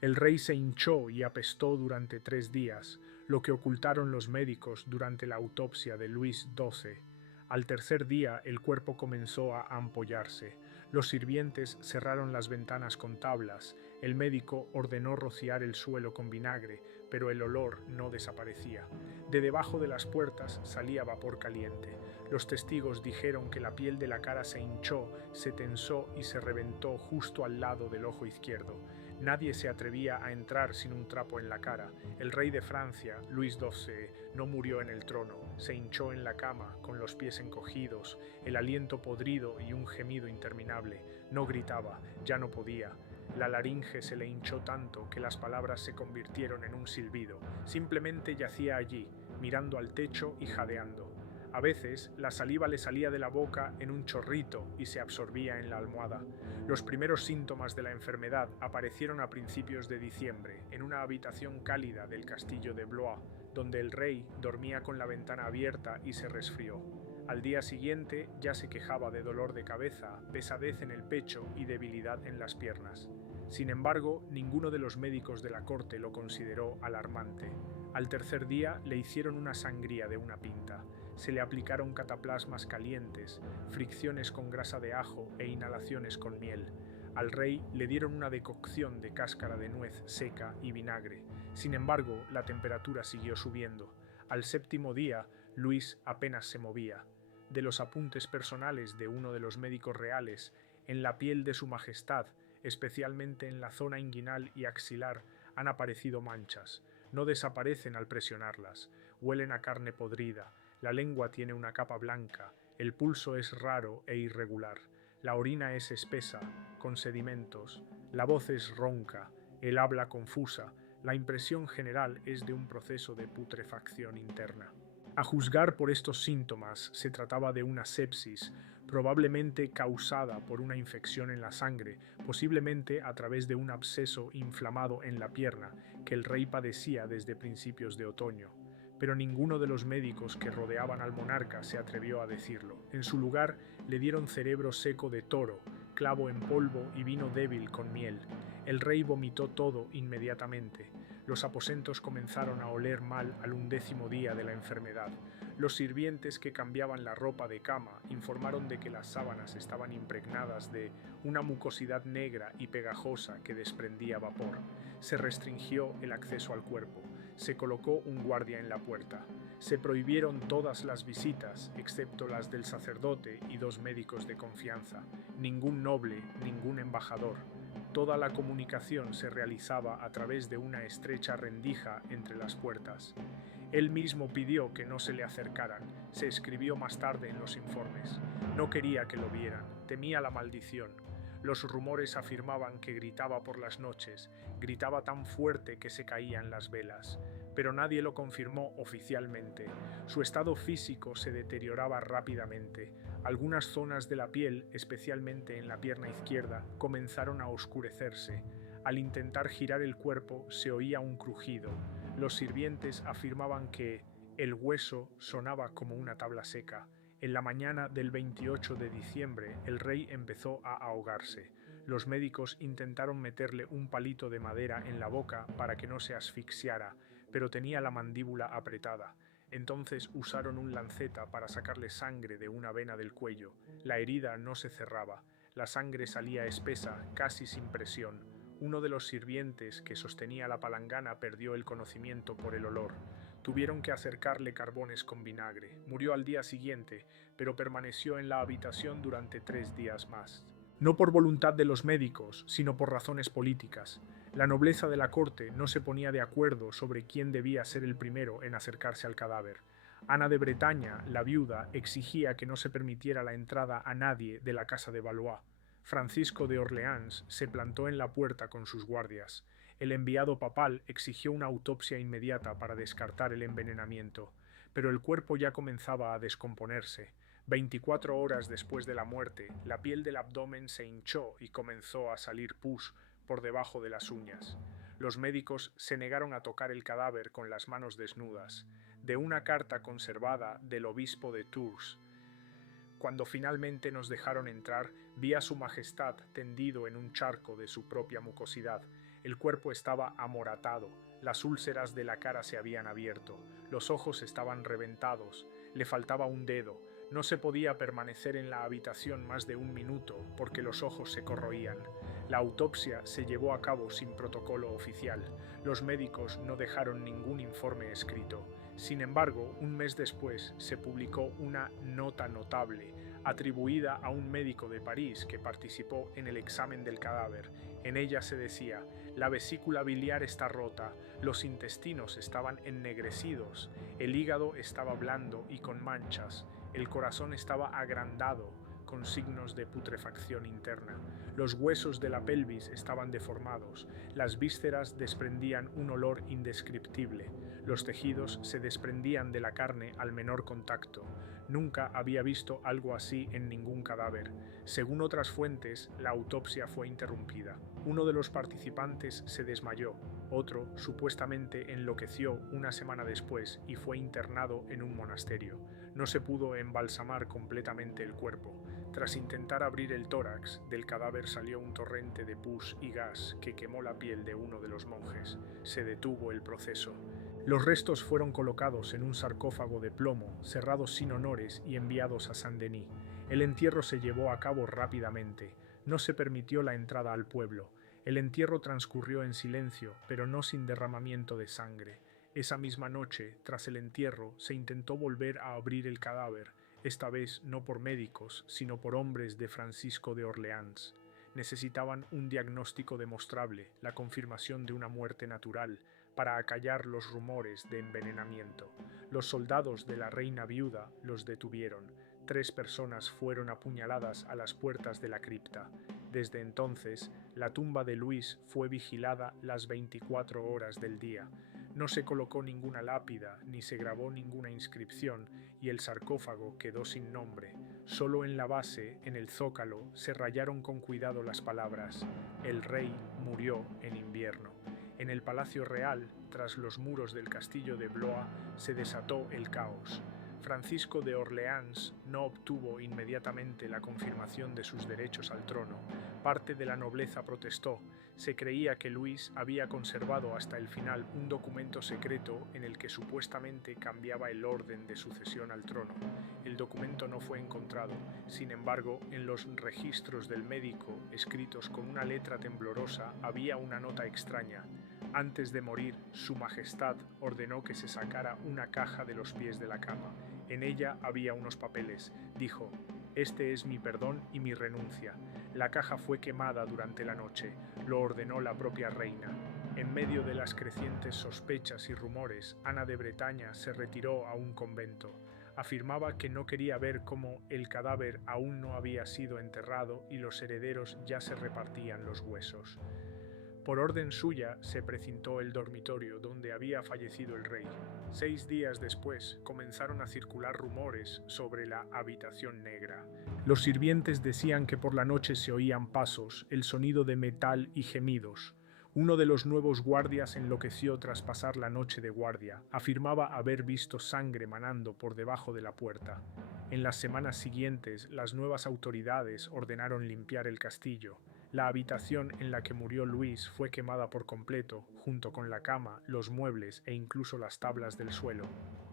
El rey se hinchó y apestó durante 3 días, lo que ocultaron los médicos durante la autopsia de Luis XII. Al tercer día el cuerpo comenzó a ampollarse. Los sirvientes cerraron las ventanas con tablas. El médico ordenó rociar el suelo con vinagre, pero el olor no desaparecía. De debajo de las puertas salía vapor caliente. Los testigos dijeron que la piel de la cara se hinchó, se tensó y se reventó justo al lado del ojo izquierdo. Nadie se atrevía a entrar sin un trapo en la cara. El rey de Francia, Luis XII, no murió en el trono, se hinchó en la cama, con los pies encogidos, el aliento podrido y un gemido interminable. No gritaba, ya no podía. La laringe se le hinchó tanto que las palabras se convirtieron en un silbido. Simplemente yacía allí, mirando al techo y jadeando. A veces, la saliva le salía de la boca en un chorrito y se absorbía en la almohada. Los primeros síntomas de la enfermedad aparecieron a principios de diciembre, en una habitación cálida del castillo de Blois, donde el rey dormía con la ventana abierta y se resfrió. Al día siguiente ya se quejaba de dolor de cabeza, pesadez en el pecho y debilidad en las piernas. Sin embargo, ninguno de los médicos de la corte lo consideró alarmante. Al tercer día le hicieron una sangría de una pinta. Se le aplicaron cataplasmas calientes, fricciones con grasa de ajo e inhalaciones con miel. Al rey le dieron una decocción de cáscara de nuez seca y vinagre. Sin embargo, la temperatura siguió subiendo. Al séptimo día, Luis apenas se movía. De los apuntes personales de uno de los médicos reales, en la piel de su majestad, especialmente en la zona inguinal y axilar, han aparecido manchas. No desaparecen al presionarlas, huelen a carne podrida, la lengua tiene una capa blanca, el pulso es raro e irregular, la orina es espesa, con sedimentos, la voz es ronca, el habla confusa, la impresión general es de un proceso de putrefacción interna. A juzgar por estos síntomas, se trataba de una sepsis, probablemente causada por una infección en la sangre, posiblemente a través de un absceso inflamado en la pierna que el rey padecía desde principios de otoño. Pero ninguno de los médicos que rodeaban al monarca se atrevió a decirlo. En su lugar, le dieron cerebro seco de toro, clavo en polvo y vino débil con miel. El rey vomitó todo inmediatamente. Los aposentos comenzaron a oler mal al 11º día de la enfermedad. Los sirvientes que cambiaban la ropa de cama informaron de que las sábanas estaban impregnadas de una mucosidad negra y pegajosa que desprendía vapor. Se restringió el acceso al cuerpo. Se colocó un guardia en la puerta. Se prohibieron todas las visitas, excepto las del sacerdote y 2 médicos de confianza. Ningún noble, ningún embajador. Toda la comunicación se realizaba a través de una estrecha rendija entre las puertas. Él mismo pidió que no se le acercaran, se escribió más tarde en los informes. No quería que lo vieran, temía la maldición. Los rumores afirmaban que gritaba por las noches, gritaba tan fuerte que se caían las velas, pero nadie lo confirmó oficialmente. Su estado físico se deterioraba rápidamente. Algunas zonas de la piel, especialmente en la pierna izquierda, comenzaron a oscurecerse. Al intentar girar el cuerpo se oía un crujido. Los sirvientes afirmaban que el hueso sonaba como una tabla seca. En la mañana del 28 de diciembre, el rey empezó a ahogarse. Los médicos intentaron meterle un palito de madera en la boca para que no se asfixiara, pero tenía la mandíbula apretada. Entonces usaron un lanceta para sacarle sangre de una vena del cuello. La herida no se cerraba. La sangre salía espesa, casi sin presión. Uno de los sirvientes que sostenía la palangana perdió el conocimiento por el olor. Tuvieron que acercarle carbones con vinagre. Murió al día siguiente, pero permaneció en la habitación durante 3 días más. No por voluntad de los médicos, sino por razones políticas. La nobleza de la corte no se ponía de acuerdo sobre quién debía ser el primero en acercarse al cadáver. Ana de Bretaña, la viuda, exigía que no se permitiera la entrada a nadie de la casa de Valois. Francisco de Orleans se plantó en la puerta con sus guardias. El enviado papal exigió una autopsia inmediata para descartar el envenenamiento, pero el cuerpo ya comenzaba a descomponerse. 24 horas después de la muerte, la piel del abdomen se hinchó y comenzó a salir pus por debajo de las uñas. Los médicos se negaron a tocar el cadáver con las manos desnudas. De una carta conservada del obispo de Tours, cuando finalmente nos dejaron entrar, vi a su majestad tendido en un charco de su propia mucosidad. El cuerpo estaba amoratado, las úlceras de la cara se habían abierto, los ojos estaban reventados, le faltaba un dedo, no se podía permanecer en la habitación más de un minuto porque los ojos se corroían. La autopsia se llevó a cabo sin protocolo oficial. Los médicos no dejaron ningún informe escrito. Sin embargo, un mes después se publicó una nota notable, atribuida a un médico de París que participó en el examen del cadáver. En ella se decía: la vesícula biliar está rota, los intestinos estaban ennegrecidos, el hígado estaba blando y con manchas, el corazón estaba agrandado, con signos de putrefacción interna. Los huesos de la pelvis estaban deformados, las vísceras desprendían un olor indescriptible, los tejidos se desprendían de la carne al menor contacto. Nunca había visto algo así en ningún cadáver. Según otras fuentes, la autopsia fue interrumpida. Uno de los participantes se desmayó, otro supuestamente enloqueció una semana después y fue internado en un monasterio. No se pudo embalsamar completamente el cuerpo. Tras intentar abrir el tórax, del cadáver salió un torrente de pus y gas que quemó la piel de uno de los monjes. Se detuvo el proceso. Los restos fueron colocados en un sarcófago de plomo, cerrados sin honores y enviados a Saint-Denis. El entierro se llevó a cabo rápidamente. No se permitió la entrada al pueblo. El entierro transcurrió en silencio, pero no sin derramamiento de sangre. Esa misma noche, tras el entierro, se intentó volver a abrir el cadáver, esta vez no por médicos, sino por hombres de Francisco de Orleans. Necesitaban un diagnóstico demostrable, la confirmación de una muerte natural, para acallar los rumores de envenenamiento. Los soldados de la reina viuda los detuvieron. 3 personas fueron apuñaladas a las puertas de la cripta. Desde entonces, la tumba de Luis fue vigilada las 24 horas del día. No se colocó ninguna lápida, ni se grabó ninguna inscripción, y el sarcófago quedó sin nombre. Solo en la base, en el zócalo, se rayaron con cuidado las palabras: el rey murió en invierno. En el Palacio Real, tras los muros del castillo de Blois, se desató el caos. Francisco de Orleans no obtuvo inmediatamente la confirmación de sus derechos al trono. Parte de la nobleza protestó. Se creía que Luis había conservado hasta el final un documento secreto en el que supuestamente cambiaba el orden de sucesión al trono. El documento no fue encontrado. Sin embargo, en los registros del médico, escritos con una letra temblorosa, había una nota extraña. Antes de morir, Su Majestad ordenó que se sacara una caja de los pies de la cama. En ella había unos papeles. Dijo: «Este es mi perdón y mi renuncia». La caja fue quemada durante la noche. Lo ordenó la propia reina. En medio de las crecientes sospechas y rumores, Ana de Bretaña se retiró a un convento. Afirmaba que no quería ver cómo el cadáver aún no había sido enterrado y los herederos ya se repartían los huesos. Por orden suya se precintó el dormitorio donde había fallecido el rey. 6 días después comenzaron a circular rumores sobre la habitación negra. Los sirvientes decían que por la noche se oían pasos, el sonido de metal y gemidos. Uno de los nuevos guardias enloqueció tras pasar la noche de guardia. Afirmaba haber visto sangre manando por debajo de la puerta. En las semanas siguientes, las nuevas autoridades ordenaron limpiar el castillo. La habitación en la que murió Luis fue quemada por completo, junto con la cama, los muebles e incluso las tablas del suelo.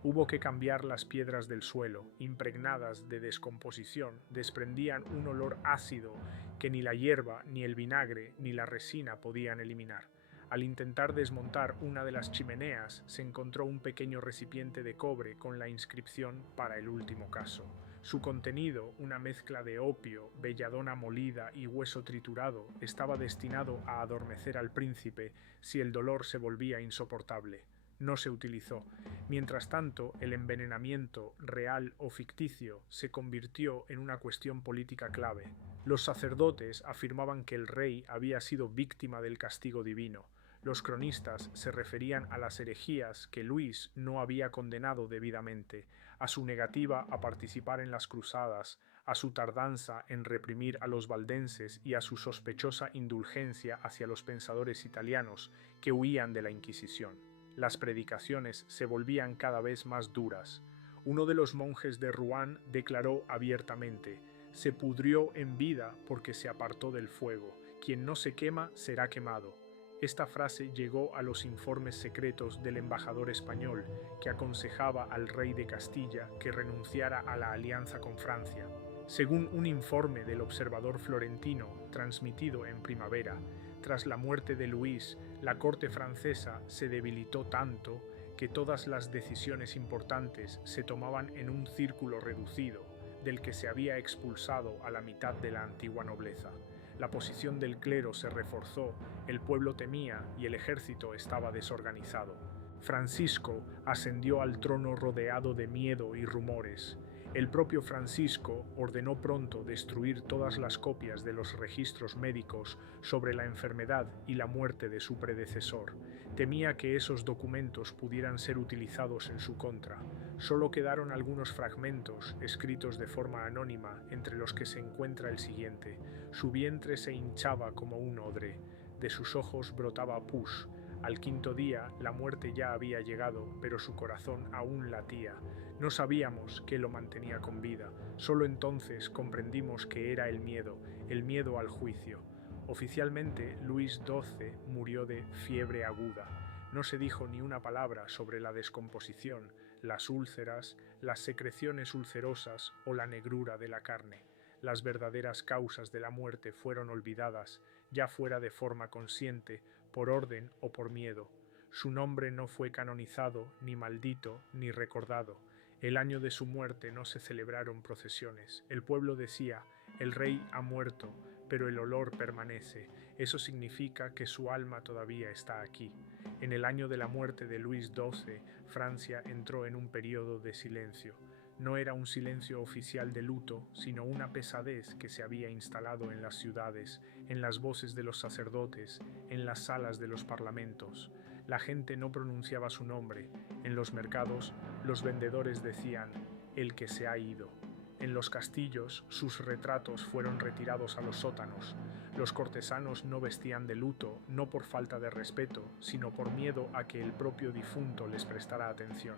Hubo que cambiar las piedras del suelo, impregnadas de descomposición, desprendían un olor ácido que ni la hierba, ni el vinagre, ni la resina podían eliminar. Al intentar desmontar una de las chimeneas, se encontró un pequeño recipiente de cobre con la inscripción «Para el último caso». Su contenido, una mezcla de opio, belladona molida y hueso triturado, estaba destinado a adormecer al príncipe si el dolor se volvía insoportable. No se utilizó. Mientras tanto, el envenenamiento, real o ficticio, se convirtió en una cuestión política clave. Los sacerdotes afirmaban que el rey había sido víctima del castigo divino. Los cronistas se referían a las herejías que Luis no había condenado debidamente, a su negativa a participar en las cruzadas, a su tardanza en reprimir a los valdenses y a su sospechosa indulgencia hacia los pensadores italianos que huían de la Inquisición. Las predicaciones se volvían cada vez más duras. Uno de los monjes de Rouen declaró abiertamente: «Se pudrió en vida porque se apartó del fuego. Quien no se quema será quemado». Esta frase llegó a los informes secretos del embajador español que aconsejaba al rey de Castilla que renunciara a la alianza con Francia. Según un informe del observador florentino transmitido en primavera, tras la muerte de Luis, la corte francesa se debilitó tanto que todas las decisiones importantes se tomaban en un círculo reducido, del que se había expulsado a la mitad de la antigua nobleza. La posición del clero se reforzó, el pueblo temía y el ejército estaba desorganizado. Francisco ascendió al trono rodeado de miedo y rumores. El propio Francisco ordenó pronto destruir todas las copias de los registros médicos sobre la enfermedad y la muerte de su predecesor. Temía que esos documentos pudieran ser utilizados en su contra. Solo quedaron algunos fragmentos, escritos de forma anónima, entre los que se encuentra el siguiente: su vientre se hinchaba como un odre, de sus ojos brotaba pus. Al quinto día la muerte ya había llegado, pero su corazón aún latía. No sabíamos qué lo mantenía con vida, solo entonces comprendimos que era el miedo al juicio. Oficialmente, Luis XII murió de fiebre aguda. No se dijo ni una palabra sobre la descomposición, las úlceras, las secreciones ulcerosas o la negrura de la carne. Las verdaderas causas de la muerte fueron olvidadas, ya fuera de forma consciente, por orden o por miedo. Su nombre no fue canonizado, ni maldito, ni recordado. El año de su muerte no se celebraron procesiones. El pueblo decía: el rey ha muerto, pero el olor permanece. Eso significa que su alma todavía está aquí. En el año de la muerte de Luis XII, Francia entró en un periodo de silencio. No era un silencio oficial de luto, sino una pesadez que se había instalado en las ciudades, en las voces de los sacerdotes, en las salas de los parlamentos. La gente no pronunciaba su nombre. En los mercados, los vendedores decían: el que se ha ido. En los castillos, sus retratos fueron retirados a los sótanos. Los cortesanos no vestían de luto, no por falta de respeto, sino por miedo a que el propio difunto les prestara atención.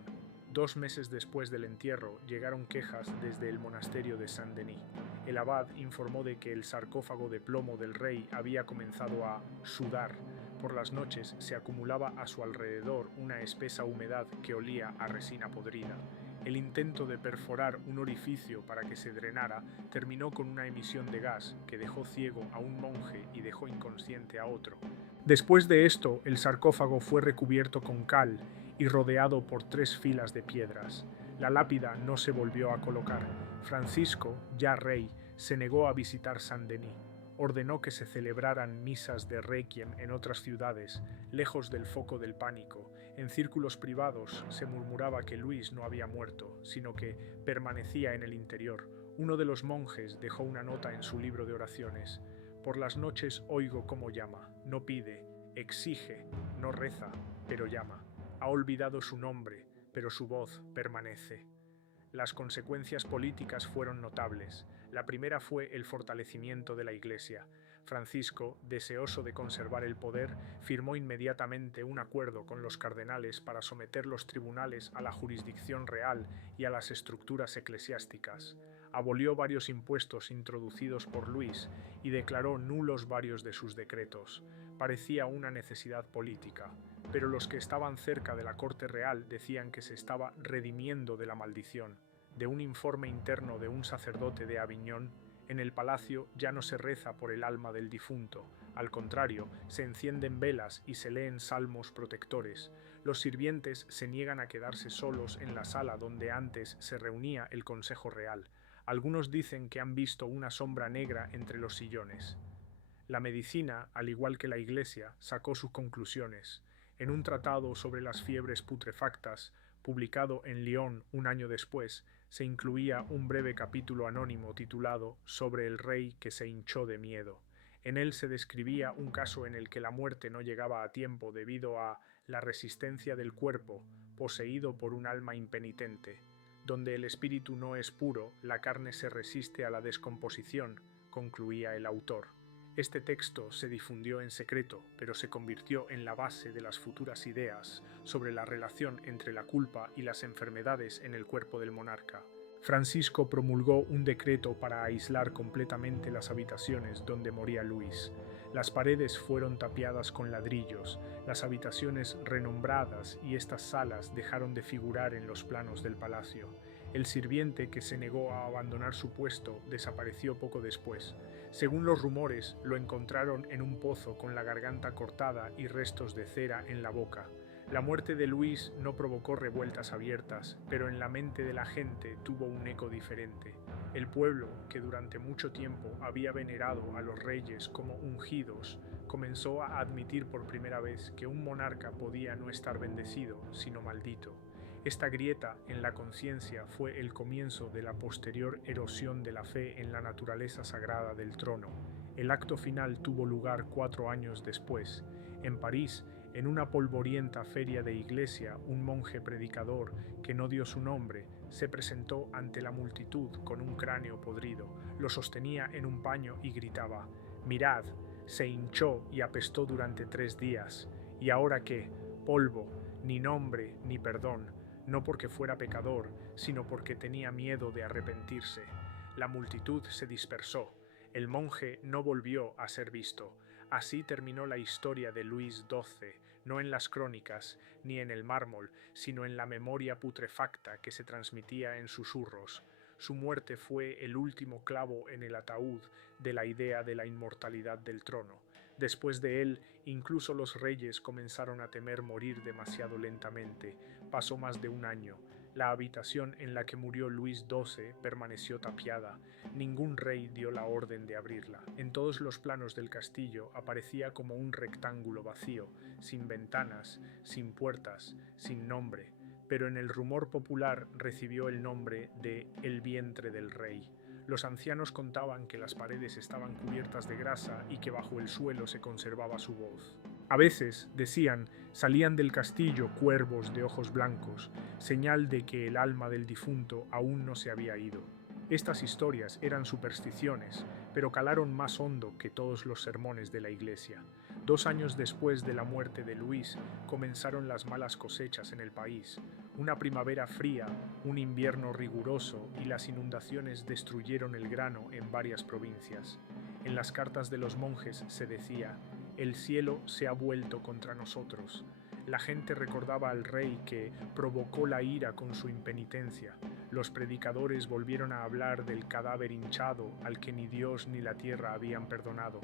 2 meses después del entierro, llegaron quejas desde el monasterio de Saint-Denis. El abad informó de que el sarcófago de plomo del rey había comenzado a sudar. Por las noches se acumulaba a su alrededor una espesa humedad que olía a resina podrida. El intento de perforar un orificio para que se drenara terminó con una emisión de gas que dejó ciego a un monje y dejó inconsciente a otro. Después de esto, el sarcófago fue recubierto con cal y rodeado por 3 filas de piedras. La lápida no se volvió a colocar. Francisco, ya rey, se negó a visitar Saint-Denis. Ordenó que se celebraran misas de requiem en otras ciudades, lejos del foco del pánico. En círculos privados se murmuraba que Luis no había muerto, sino que permanecía en el interior. Uno de los monjes dejó una nota en su libro de oraciones: por las noches oigo cómo llama, no pide, exige, no reza, pero llama. Ha olvidado su nombre, pero su voz permanece. Las consecuencias políticas fueron notables. La primera fue el fortalecimiento de la Iglesia. Francisco, deseoso de conservar el poder, firmó inmediatamente un acuerdo con los cardenales para someter los tribunales a la jurisdicción real y a las estructuras eclesiásticas. Abolió varios impuestos introducidos por Luis y declaró nulos varios de sus decretos. Parecía una necesidad política, pero los que estaban cerca de la corte real decían que se estaba redimiendo de la maldición. De un informe interno de un sacerdote de Aviñón, en el palacio ya no se reza por el alma del difunto, al contrario, se encienden velas y se leen salmos protectores. Los sirvientes se niegan a quedarse solos en la sala donde antes se reunía el Consejo Real. Algunos dicen que han visto una sombra negra entre los sillones. La medicina, al igual que la Iglesia, sacó sus conclusiones. En un tratado sobre las fiebres putrefactas, publicado en Lyon un año después, se incluía un breve capítulo anónimo titulado «Sobre el rey que se hinchó de miedo». En él se describía un caso en el que la muerte no llegaba a tiempo debido a la resistencia del cuerpo, poseído por un alma impenitente. Donde el espíritu no es puro, la carne se resiste a la descomposición, concluía el autor. Este texto se difundió en secreto, pero se convirtió en la base de las futuras ideas sobre la relación entre la culpa y las enfermedades en el cuerpo del monarca. Francisco promulgó un decreto para aislar completamente las habitaciones donde moría Luis. Las paredes fueron tapiadas con ladrillos, las habitaciones renombradas y estas salas dejaron de figurar en los planos del palacio. El sirviente que se negó a abandonar su puesto desapareció poco después. Según los rumores, lo encontraron en un pozo con la garganta cortada y restos de cera en la boca. La muerte de Luis no provocó revueltas abiertas, pero en la mente de la gente tuvo un eco diferente. El pueblo, que durante mucho tiempo había venerado a los reyes como ungidos, comenzó a admitir por primera vez que un monarca podía no estar bendecido, sino maldito. Esta grieta en la conciencia fue el comienzo de la posterior erosión de la fe en la naturaleza sagrada del trono. El acto final tuvo lugar 4 años después. En París, en una polvorienta feria de iglesia, un monje predicador, que no dio su nombre, se presentó ante la multitud con un cráneo podrido, lo sostenía en un paño y gritaba: «Mirad, se hinchó y apestó durante 3 días. ¿Y ahora qué? Polvo, ni nombre ni perdón, no porque fuera pecador, sino porque tenía miedo de arrepentirse». La multitud se dispersó. El monje no volvió a ser visto. Así terminó la historia de Luis XII, no en las crónicas ni en el mármol, sino en la memoria putrefacta que se transmitía en susurros. Su muerte fue el último clavo en el ataúd de la idea de la inmortalidad del trono. Después de él, incluso los reyes comenzaron a temer morir demasiado lentamente. Pasó más de un año. La habitación en la que murió Luis XII permaneció tapiada. Ningún rey dio la orden de abrirla. En todos los planos del castillo aparecía como un rectángulo vacío, sin ventanas, sin puertas, sin nombre. Pero en el rumor popular recibió el nombre de El vientre del rey. Los ancianos contaban que las paredes estaban cubiertas de grasa y que bajo el suelo se conservaba su voz. A veces, decían, salían del castillo cuervos de ojos blancos, señal de que el alma del difunto aún no se había ido. Estas historias eran supersticiones, pero calaron más hondo que todos los sermones de la iglesia. 2 años después de la muerte de Luis, comenzaron las malas cosechas en el país. Una primavera fría, un invierno riguroso y las inundaciones destruyeron el grano en varias provincias. En las cartas de los monjes se decía: «El cielo se ha vuelto contra nosotros». La gente recordaba al rey que provocó la ira con su impenitencia. Los predicadores volvieron a hablar del cadáver hinchado al que ni Dios ni la tierra habían perdonado.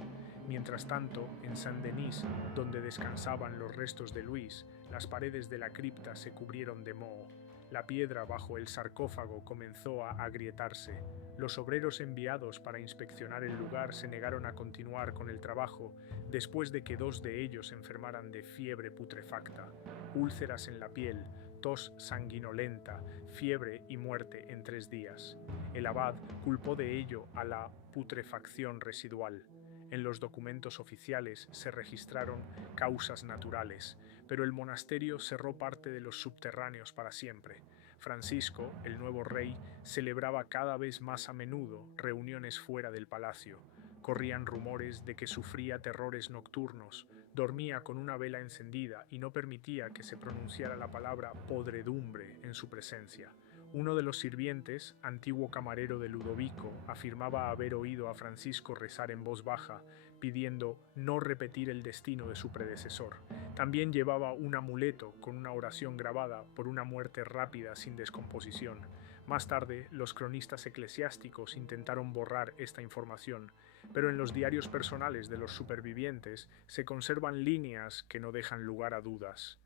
Mientras tanto, en Saint-Denis, donde descansaban los restos de Luis, las paredes de la cripta se cubrieron de moho. La piedra bajo el sarcófago comenzó a agrietarse. Los obreros enviados para inspeccionar el lugar se negaron a continuar con el trabajo después de que 2 de ellos enfermaran de fiebre putrefacta, úlceras en la piel, tos sanguinolenta, fiebre y muerte en 3 días. El abad culpó de ello a la putrefacción residual. En los documentos oficiales se registraron causas naturales, pero el monasterio cerró parte de los subterráneos para siempre. Francisco, el nuevo rey, celebraba cada vez más a menudo reuniones fuera del palacio. Corrían rumores de que sufría terrores nocturnos, dormía con una vela encendida y no permitía que se pronunciara la palabra podredumbre en su presencia. Uno de los sirvientes, antiguo camarero de Ludovico, afirmaba haber oído a Francisco rezar en voz baja, pidiendo no repetir el destino de su predecesor. También llevaba un amuleto con una oración grabada por una muerte rápida sin descomposición. Más tarde, los cronistas eclesiásticos intentaron borrar esta información, pero en los diarios personales de los supervivientes se conservan líneas que no dejan lugar a dudas.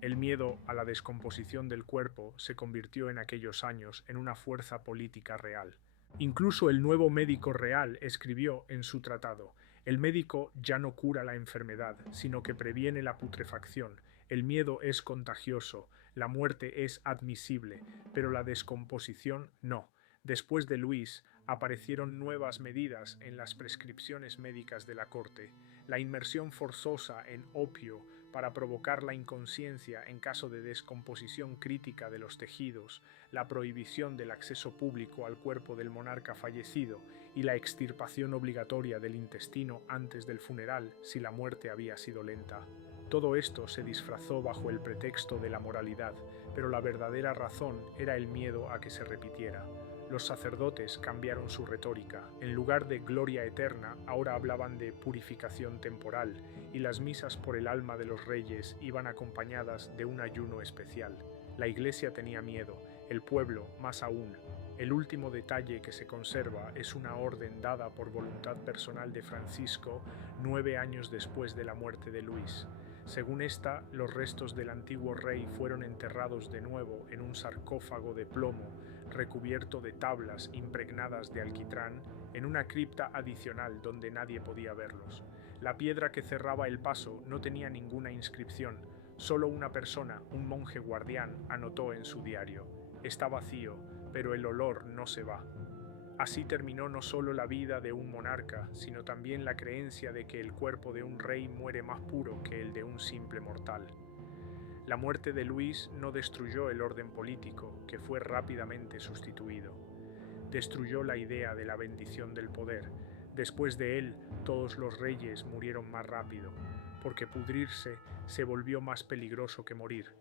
El miedo a la descomposición del cuerpo se convirtió en aquellos años en una fuerza política real. Incluso el nuevo médico real escribió en su tratado: «El médico ya no cura la enfermedad, sino que previene la putrefacción. El miedo es contagioso, la muerte es admisible, pero la descomposición no». Después de Luis, aparecieron nuevas medidas en las prescripciones médicas de la corte: la inmersión forzosa en opio para provocar la inconsciencia en caso de descomposición crítica de los tejidos, la prohibición del acceso público al cuerpo del monarca fallecido y la extirpación obligatoria del intestino antes del funeral si la muerte había sido lenta. Todo esto se disfrazó bajo el pretexto de la moralidad, pero la verdadera razón era el miedo a que se repitiera. Los sacerdotes cambiaron su retórica. En lugar de gloria eterna, ahora hablaban de purificación temporal, y las misas por el alma de los reyes iban acompañadas de un ayuno especial. La Iglesia tenía miedo, el pueblo más aún. El último detalle que se conserva es una orden dada por voluntad personal de Francisco 9 años después de la muerte de Luis. Según esta, los restos del antiguo rey fueron enterrados de nuevo en un sarcófago de plomo recubierto de tablas impregnadas de alquitrán en una cripta adicional donde nadie podía verlos. La piedra que cerraba el paso no tenía ninguna inscripción, solo una persona, un monje guardián, anotó en su diario: «Está vacío, pero el olor no se va». Así terminó no solo la vida de un monarca, sino también la creencia de que el cuerpo de un rey muere más puro que el de un simple mortal. La muerte de Luis no destruyó el orden político, que fue rápidamente sustituido. Destruyó la idea de la bendición del poder. Después de él, todos los reyes murieron más rápido, porque pudrirse se volvió más peligroso que morir.